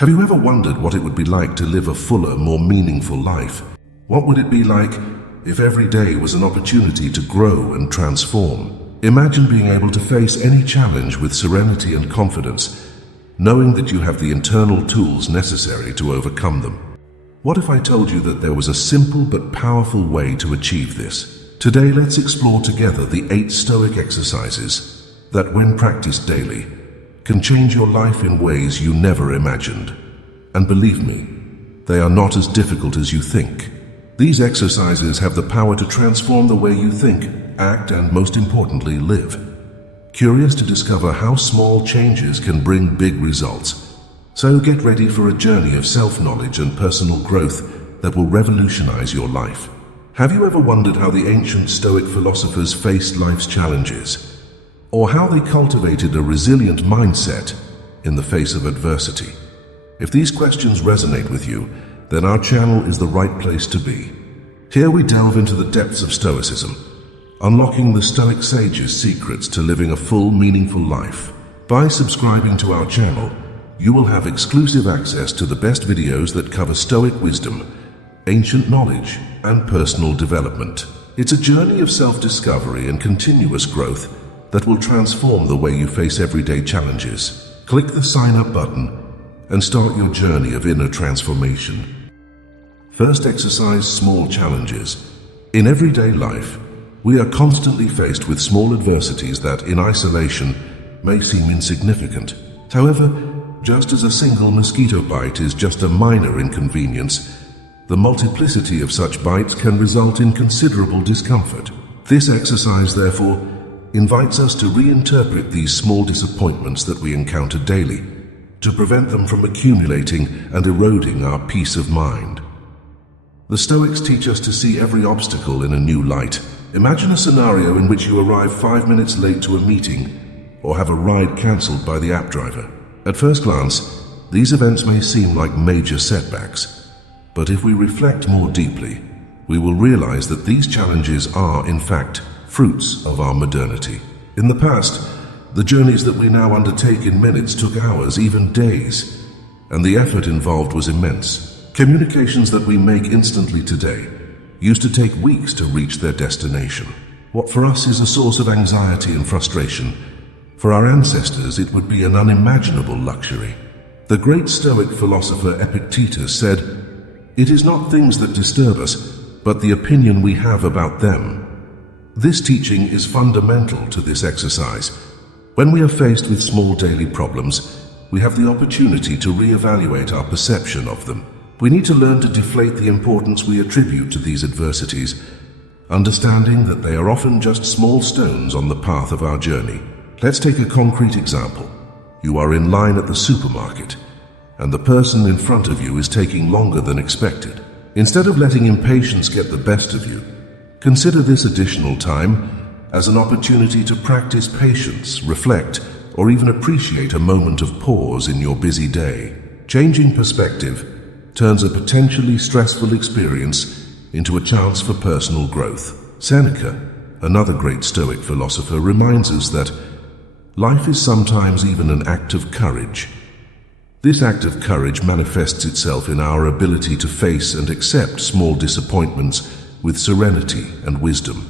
Have you ever wondered what it would be like to live a fuller, more meaningful life? What would it be like if every day was an opportunity to grow and transform? Imagine being able to face any challenge with serenity and confidence, knowing that you have the internal tools necessary to overcome them. What if I told you that there was a simple but powerful way to achieve this? Today, let's explore together the 8 Stoic exercises that, when practiced daily, can change your life in ways you never imagined. And believe me, they are not as difficult as you think. These exercises have the power to transform the way you think, act, and most importantly, live. Curious to discover how small changes can bring big results? So get ready for a journey of self-knowledge and personal growth that will revolutionize your life. Have you ever wondered how the ancient Stoic philosophers faced life's challenges? Or how they cultivated a resilient mindset in the face of adversity? If these questions resonate with you, then our channel is the right place to be. Here we delve into the depths of Stoicism, unlocking the Stoic sages' secrets to living a full, meaningful life. By subscribing to our channel, you will have exclusive access to the best videos that cover Stoic wisdom, ancient knowledge, and personal development. It's a journey of self-discovery and continuous growth that will transform the way you face everyday challenges. Click the sign up button and start your journey of inner transformation. First exercise, small challenges. In everyday life, we are constantly faced with small adversities that, in isolation, may seem insignificant. However, just as a single mosquito bite is just a minor inconvenience, the multiplicity of such bites can result in considerable discomfort. This exercise, therefore, invites us to reinterpret these small disappointments that we encounter daily, to prevent them from accumulating and eroding our peace of mind. The Stoics teach us to see every obstacle in a new light. Imagine a scenario in which you arrive 5 minutes late to a meeting or have a ride cancelled by the app driver. At first glance, these events may seem like major setbacks, but if we reflect more deeply, we will realize that these challenges are, in fact, fruits of our modernity. In the past, the journeys that we now undertake in minutes took hours, even days, and the effort involved was immense. Communications that we make instantly today used to take weeks to reach their destination. What for us is a source of anxiety and frustration, for our ancestors it would be an unimaginable luxury. The great Stoic philosopher Epictetus said, "It is not things that disturb us, but the opinion we have about them." This teaching is fundamental to this exercise. When we are faced with small daily problems, we have the opportunity to reevaluate our perception of them. We need to learn to deflate the importance we attribute to these adversities, understanding that they are often just small stones on the path of our journey. Let's take a concrete example. You are in line at the supermarket, and the person in front of you is taking longer than expected. Instead of letting impatience get the best of you, consider this additional time as an opportunity to practice patience, reflect, or even appreciate a moment of pause in your busy day. Changing perspective turns a potentially stressful experience into a chance for personal growth. Seneca, another great Stoic philosopher, reminds us that life is sometimes even an act of courage. This act of courage manifests itself in our ability to face and accept small disappointments with serenity and wisdom.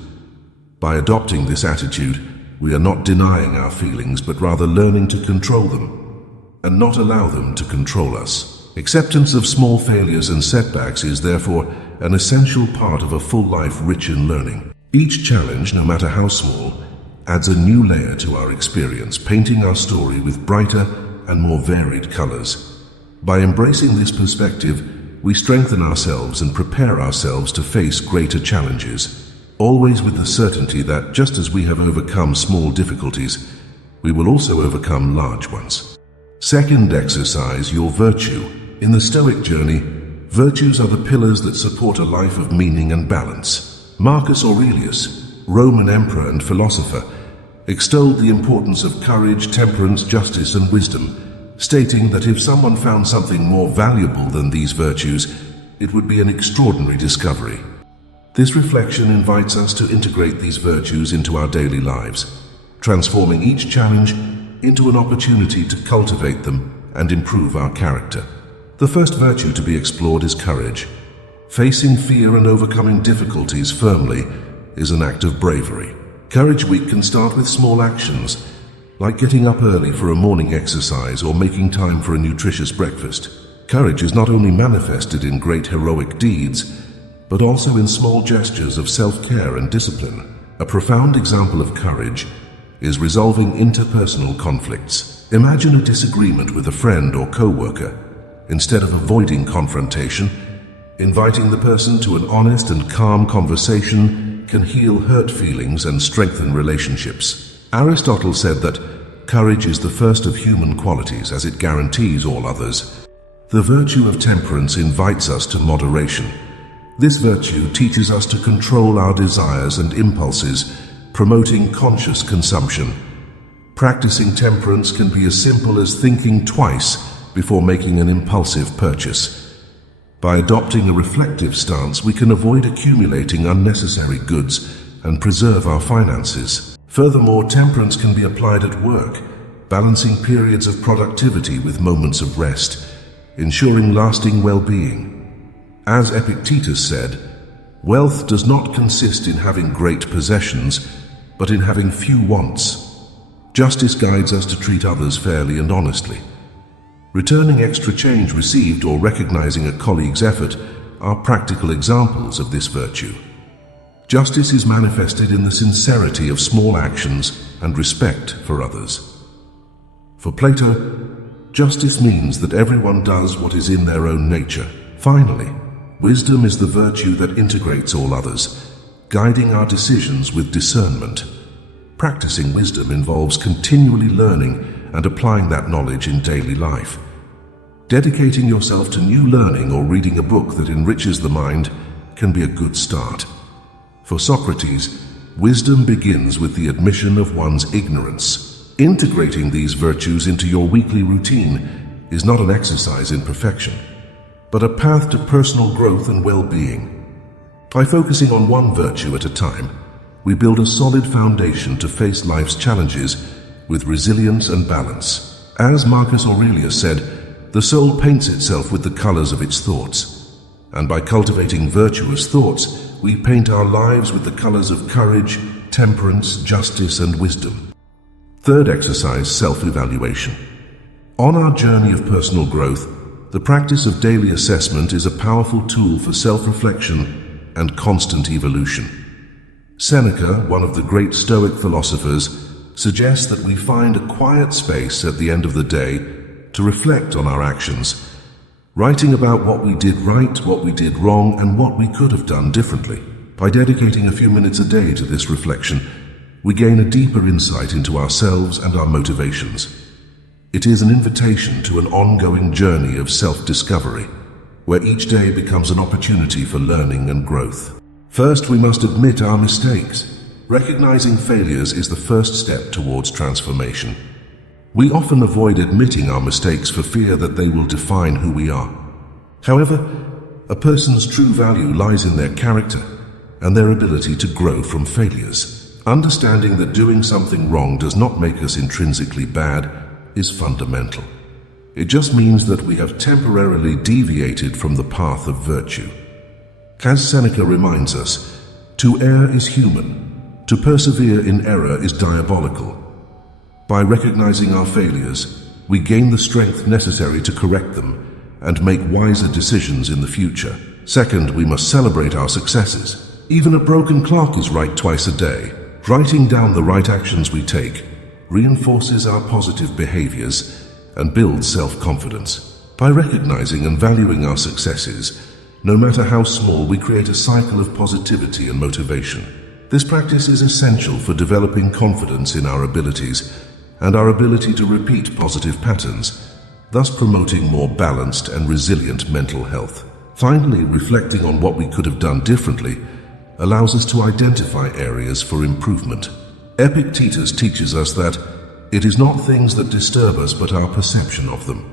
By adopting this attitude, we are not denying our feelings, but rather learning to control them and not allow them to control us. Acceptance of small failures and setbacks is therefore an essential part of a full life rich in learning. Each challenge, no matter how small, adds a new layer to our experience, painting our story with brighter and more varied colors. By embracing this perspective, we strengthen ourselves and prepare ourselves to face greater challenges, always with the certainty that just as we have overcome small difficulties, we will also overcome large ones. Second exercise, your virtue. In the Stoic journey, virtues are the pillars that support a life of meaning and balance. Marcus Aurelius, Roman emperor and philosopher, extolled the importance of courage, temperance, justice, and wisdom, stating that if someone found something more valuable than these virtues, it would be an extraordinary discovery. This reflection invites us to integrate these virtues into our daily lives, transforming each challenge into an opportunity to cultivate them and improve our character. The first virtue to be explored is courage. Facing fear and overcoming difficulties firmly is an act of bravery. Courage Week can start with small actions, like getting up early for a morning exercise or making time for a nutritious breakfast. Courage is not only manifested in great heroic deeds, but also in small gestures of self-care and discipline. A profound example of courage is resolving interpersonal conflicts. Imagine a disagreement with a friend or co-worker. Instead of avoiding confrontation, inviting the person to an honest and calm conversation can heal hurt feelings and strengthen relationships. Aristotle said that courage is the first of human qualities as it guarantees all others. The virtue of temperance invites us to moderation. This virtue teaches us to control our desires and impulses, promoting conscious consumption. Practicing temperance can be as simple as thinking twice before making an impulsive purchase. By adopting a reflective stance, we can avoid accumulating unnecessary goods and preserve our finances. Furthermore, temperance can be applied at work, balancing periods of productivity with moments of rest, ensuring lasting well-being. As Epictetus said, wealth does not consist in having great possessions, but in having few wants. Justice guides us to treat others fairly and honestly. Returning extra change received or recognizing a colleague's effort are practical examples of this virtue. Justice is manifested in the sincerity of small actions and respect for others. For Plato, justice means that everyone does what is in their own nature. Finally, wisdom is the virtue that integrates all others, guiding our decisions with discernment. Practicing wisdom involves continually learning and applying that knowledge in daily life. Dedicating yourself to new learning or reading a book that enriches the mind can be a good start. For Socrates, wisdom begins with the admission of one's ignorance. Integrating these virtues into your weekly routine is not an exercise in perfection, but a path to personal growth and well-being. By focusing on one virtue at a time, we build a solid foundation to face life's challenges with resilience and balance. As Marcus Aurelius said, the soul paints itself with the colors of its thoughts. And by cultivating virtuous thoughts, we paint our lives with the colors of courage, temperance, justice, and wisdom. Third exercise, self-evaluation. On our journey of personal growth, the practice of daily assessment is a powerful tool for self-reflection and constant evolution. Seneca, one of the great Stoic philosophers, suggests that we find a quiet space at the end of the day to reflect on our actions, writing about what we did right, what we did wrong, and what we could have done differently. By dedicating a few minutes a day to this reflection, we gain a deeper insight into ourselves and our motivations. It is an invitation to an ongoing journey of self-discovery, where each day becomes an opportunity for learning and growth. First, we must admit our mistakes. Recognizing failures is the first step towards transformation. We often avoid admitting our mistakes for fear that they will define who we are. However, a person's true value lies in their character and their ability to grow from failures. Understanding that doing something wrong does not make us intrinsically bad is fundamental. It just means that we have temporarily deviated from the path of virtue. As Seneca reminds us, to err is human. To persevere in error is diabolical. By recognizing our failures, we gain the strength necessary to correct them and make wiser decisions in the future. Second, we must celebrate our successes. Even a broken clock is right twice a day. Writing down the right actions we take reinforces our positive behaviors and builds self-confidence. By recognizing and valuing our successes, no matter how small, we create a cycle of positivity and motivation. This practice is essential for developing confidence in our abilities and our ability to repeat positive patterns, thus promoting more balanced and resilient mental health. Finally, reflecting on what we could have done differently allows us to identify areas for improvement. Epictetus teaches us that it is not things that disturb us but our perception of them.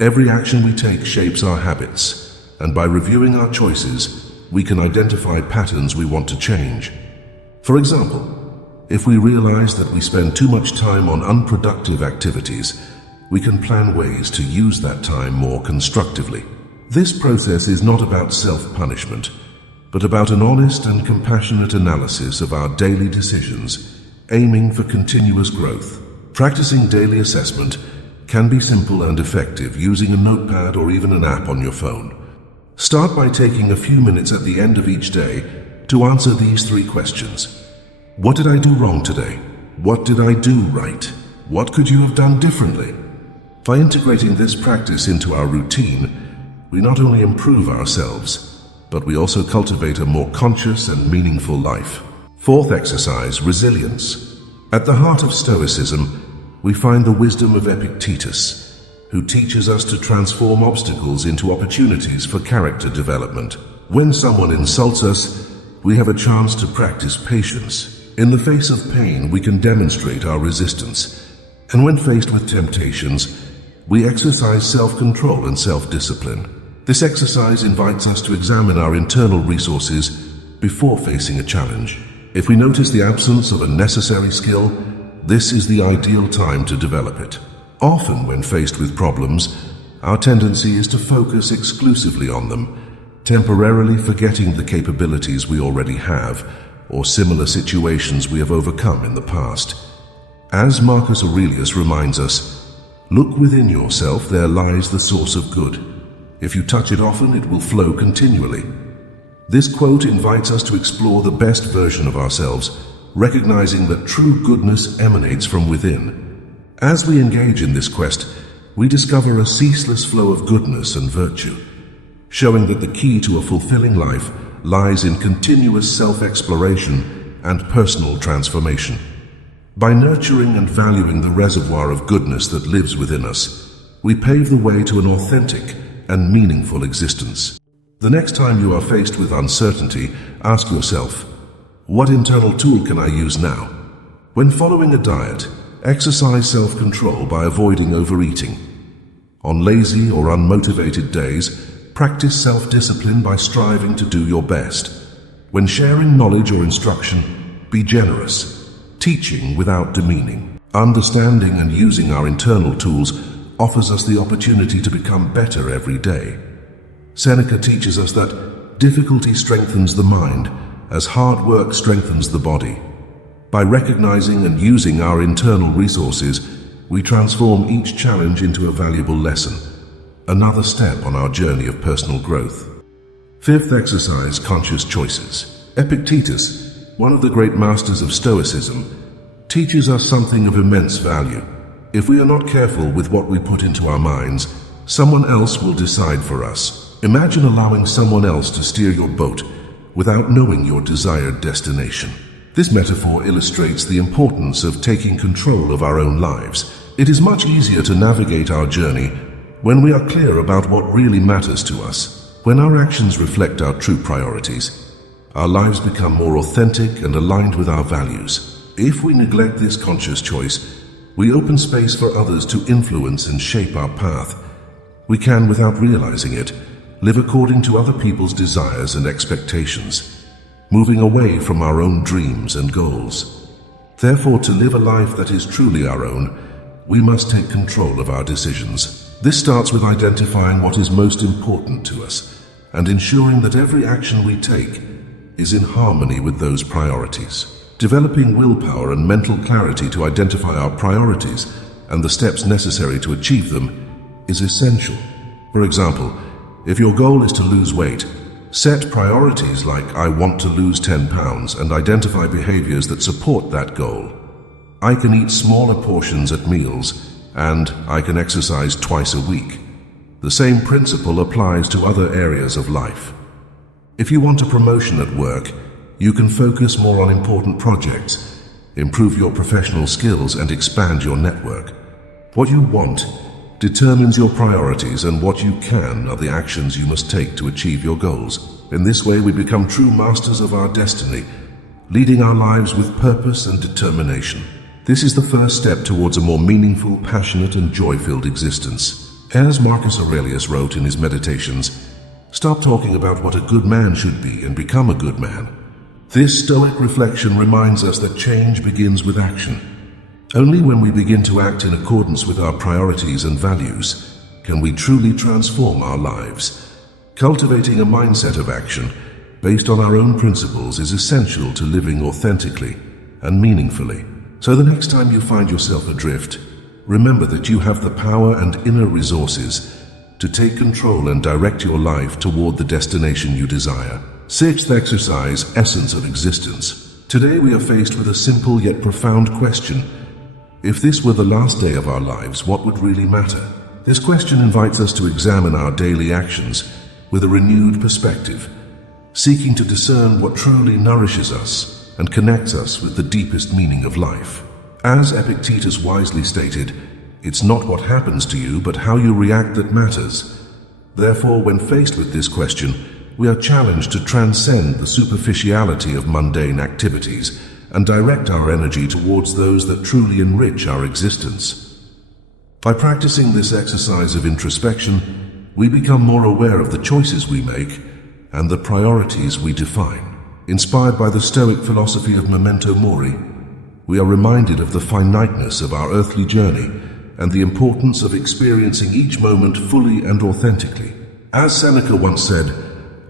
Every action we take shapes our habits, and by reviewing our choices, we can identify patterns we want to change. For example, if we realize that we spend too much time on unproductive activities, we can plan ways to use that time more constructively. This process is not about self-punishment, but about an honest and compassionate analysis of our daily decisions, aiming for continuous growth. Practicing daily assessment can be simple and effective using a notepad or even an app on your phone. Start by taking a few minutes at the end of each day to answer these 3 questions. What did I do wrong today? What did I do right? What could you have done differently? By integrating this practice into our routine, we not only improve ourselves, but we also cultivate a more conscious and meaningful life. 4th exercise, resilience. At the heart of Stoicism, we find the wisdom of Epictetus, who teaches us to transform obstacles into opportunities for character development. When someone insults us, we have a chance to practice patience. In the face of pain, we can demonstrate our resistance. And when faced with temptations, we exercise self-control and self-discipline. This exercise invites us to examine our internal resources before facing a challenge. If we notice the absence of a necessary skill, this is the ideal time to develop it. Often, when faced with problems, our tendency is to focus exclusively on them, temporarily forgetting the capabilities we already have or similar situations we have overcome in the past. As Marcus Aurelius reminds us, look within yourself, there lies the source of good. If you touch it often, it will flow continually. This quote invites us to explore the best version of ourselves, recognizing that true goodness emanates from within. As we engage in this quest, we discover a ceaseless flow of goodness and virtue, showing that the key to a fulfilling life lies in continuous self-exploration and personal transformation. By nurturing and valuing the reservoir of goodness that lives within us, we pave the way to an authentic and meaningful existence. The next time you are faced with uncertainty, ask yourself, what internal tool can I use now? When following a diet, exercise self-control by avoiding overeating. On lazy or unmotivated days, practice self-discipline by striving to do your best. When sharing knowledge or instruction, be generous, teaching without demeaning. Understanding and using our internal tools offers us the opportunity to become better every day. Seneca teaches us that difficulty strengthens the mind as hard work strengthens the body. By recognizing and using our internal resources, we transform each challenge into a valuable lesson, another step on our journey of personal growth. 5th exercise, conscious choices. Epictetus, one of the great masters of Stoicism, teaches us something of immense value. If we are not careful with what we put into our minds, someone else will decide for us. Imagine allowing someone else to steer your boat without knowing your desired destination. This metaphor illustrates the importance of taking control of our own lives. It is much easier to navigate our journey when we are clear about what really matters to us. When our actions reflect our true priorities, our lives become more authentic and aligned with our values. If we neglect this conscious choice, we open space for others to influence and shape our path. We can, without realizing it, live according to other people's desires and expectations, moving away from our own dreams and goals. Therefore, to live a life that is truly our own, we must take control of our decisions. This starts with identifying what is most important to us and ensuring that every action we take is in harmony with those priorities. Developing willpower and mental clarity to identify our priorities and the steps necessary to achieve them is essential. For example, if your goal is to lose weight, set priorities like I want to lose 10 pounds and identify behaviors that support that goal. I can eat smaller portions at meals and I can exercise twice a week. The same principle applies to other areas of life. If you want a promotion at work, you can focus more on important projects, improve your professional skills and expand your network. What you want determines your priorities, and what you can are the actions you must take to achieve your goals. In this way, we become true masters of our destiny, leading our lives with purpose and determination. This is the first step towards a more meaningful, passionate, and joy-filled existence. As Marcus Aurelius wrote in his Meditations, stop talking about what a good man should be and become a good man. This Stoic reflection reminds us that change begins with action. Only when we begin to act in accordance with our priorities and values can we truly transform our lives. Cultivating a mindset of action based on our own principles is essential to living authentically and meaningfully. So the next time you find yourself adrift, remember that you have the power and inner resources to take control and direct your life toward the destination you desire. Sixth exercise, essence of existence. Today we are faced with a simple yet profound question. If this were the last day of our lives, what would really matter? This question invites us to examine our daily actions with a renewed perspective, seeking to discern what truly nourishes us and connects us with the deepest meaning of life. As Epictetus wisely stated, it's not what happens to you, but how you react that matters. Therefore, when faced with this question, we are challenged to transcend the superficiality of mundane activities and direct our energy towards those that truly enrich our existence. By practicing this exercise of introspection, we become more aware of the choices we make and the priorities we define. Inspired by the Stoic philosophy of memento mori, we are reminded of the finiteness of our earthly journey and the importance of experiencing each moment fully and authentically. As Seneca once said,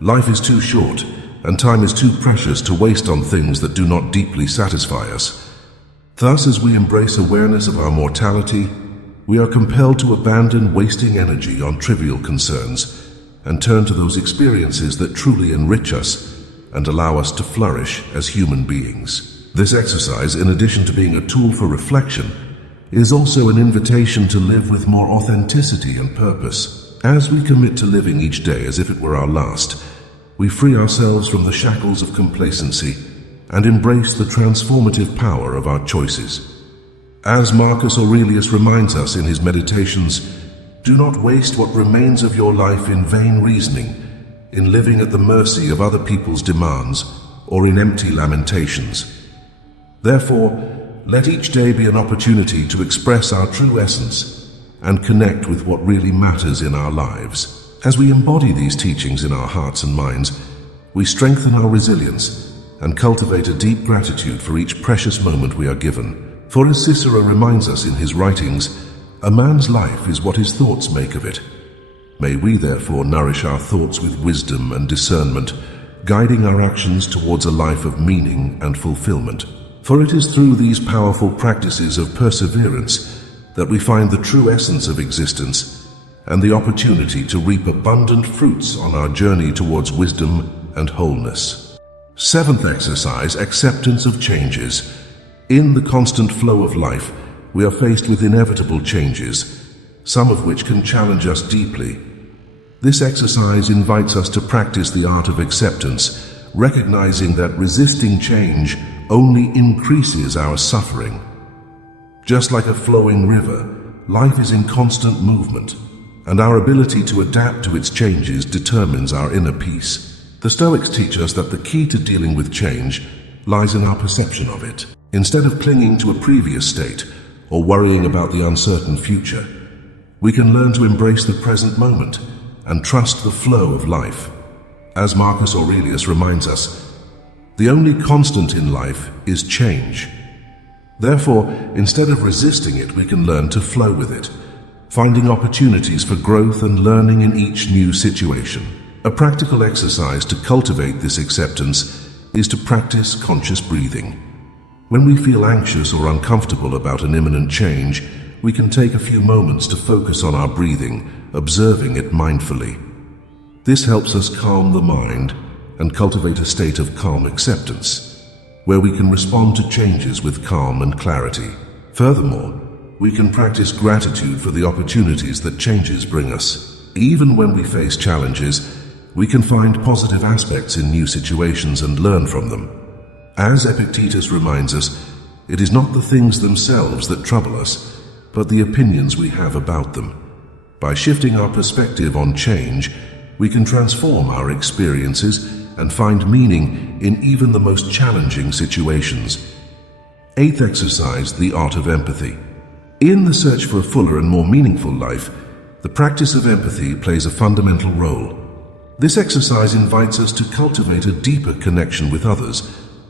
"Life is too short, and time is too precious to waste on things that do not deeply satisfy us." Thus, as we embrace awareness of our mortality, we are compelled to abandon wasting energy on trivial concerns and turn to those experiences that truly enrich us and allow us to flourish as human beings. This exercise, in addition to being a tool for reflection, is also an invitation to live with more authenticity and purpose. As we commit to living each day as if it were our last, we free ourselves from the shackles of complacency and embrace the transformative power of our choices. As Marcus Aurelius reminds us in his Meditations, do not waste what remains of your life in vain reasoning, in living at the mercy of other people's demands, or in empty lamentations. Therefore, let each day be an opportunity to express our true essence and connect with what really matters in our lives. As we embody these teachings in our hearts and minds, we strengthen our resilience and cultivate a deep gratitude for each precious moment we are given. For as Cicero reminds us in his writings, a man's life is what his thoughts make of it. May we therefore nourish our thoughts with wisdom and discernment, guiding our actions towards a life of meaning and fulfillment. For it is through these powerful practices of perseverance that we find the true essence of existence and the opportunity to reap abundant fruits on our journey towards wisdom and wholeness. Seventh exercise, acceptance of changes. In the constant flow of life, we are faced with inevitable changes, some of which can challenge us deeply. This exercise invites us to practice the art of acceptance, recognizing that resisting change only increases our suffering. Just like a flowing river, life is in constant movement, and our ability to adapt to its changes determines our inner peace. The Stoics teach us that the key to dealing with change lies in our perception of it. Instead of clinging to a previous state or worrying about the uncertain future, we can learn to embrace the present moment and trust the flow of life. As Marcus Aurelius reminds us, the only constant in life is change. Therefore, instead of resisting it, we can learn to flow with it, finding opportunities for growth and learning in each new situation. A practical exercise to cultivate this acceptance is to practice conscious breathing. When we feel anxious or uncomfortable about an imminent change, we can take a few moments to focus on our breathing, observing it mindfully. This helps us calm the mind and cultivate a state of calm acceptance, where we can respond to changes with calm and clarity. Furthermore, we can practice gratitude for the opportunities that changes bring us. Even when we face challenges, we can find positive aspects in new situations and learn from them. As Epictetus reminds us, it is not the things themselves that trouble us, but the opinions we have about them. By shifting our perspective on change, we can transform our experiences and find meaning in even the most challenging situations. Eighth exercise, the art of empathy. In the search for a fuller and more meaningful life, the practice of empathy plays a fundamental role. This exercise invites us to cultivate a deeper connection with others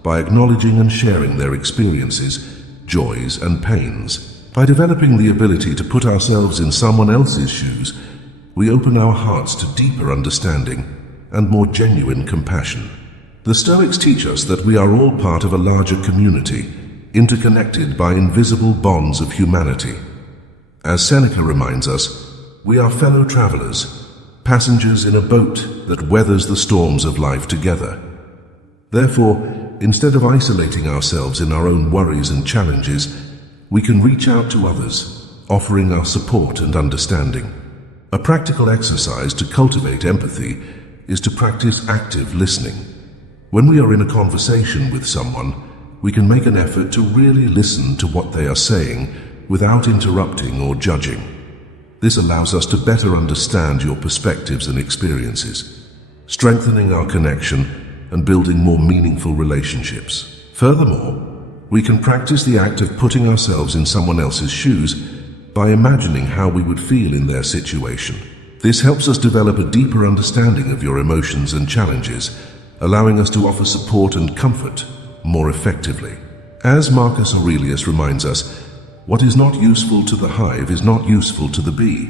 by acknowledging and sharing their experiences, joys, and pains. By developing the ability to put ourselves in someone else's shoes, we open our hearts to deeper understanding and more genuine compassion. The Stoics teach us that we are all part of a larger community, interconnected by invisible bonds of humanity. As Seneca reminds us, we are fellow travelers, passengers in a boat that weathers the storms of life together. Therefore, instead of isolating ourselves in our own worries and challenges, we can reach out to others, offering our support and understanding. A practical exercise to cultivate empathy is to practice active listening. When we are in a conversation with someone, we can make an effort to really listen to what they are saying without interrupting or judging. This allows us to better understand your perspectives and experiences, strengthening our connection and building more meaningful relationships. Furthermore, we can practice the act of putting ourselves in someone else's shoes by imagining how we would feel in their situation. This helps us develop a deeper understanding of your emotions and challenges, allowing us to offer support and comfort more effectively. As Marcus Aurelius reminds us, what is not useful to the hive is not useful to the bee.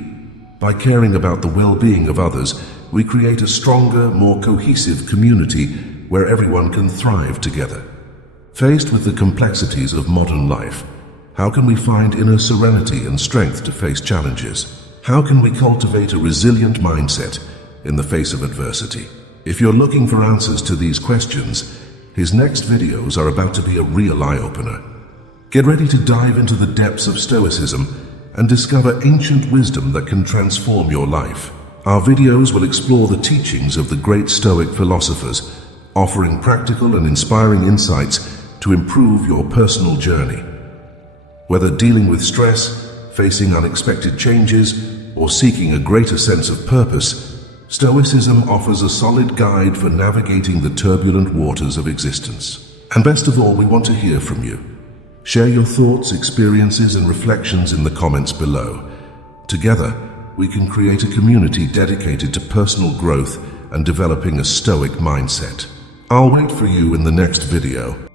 By caring about the well-being of others, we create a stronger, more cohesive community where everyone can thrive together. Faced with the complexities of modern life, how can we find inner serenity and strength to face challenges? How can we cultivate a resilient mindset in the face of adversity? If you're looking for answers to these questions, his next videos are about to be a real eye-opener. Get ready to dive into the depths of Stoicism and discover ancient wisdom that can transform your life. Our videos will explore the teachings of the great Stoic philosophers, offering practical and inspiring insights to improve your personal journey. Whether dealing with stress, facing unexpected changes, or seeking a greater sense of purpose, Stoicism offers a solid guide for navigating the turbulent waters of existence. And best of all, we want to hear from you. Share your thoughts, experiences, and reflections in the comments below. Together, we can create a community dedicated to personal growth and developing a Stoic mindset. I'll wait for you in the next video.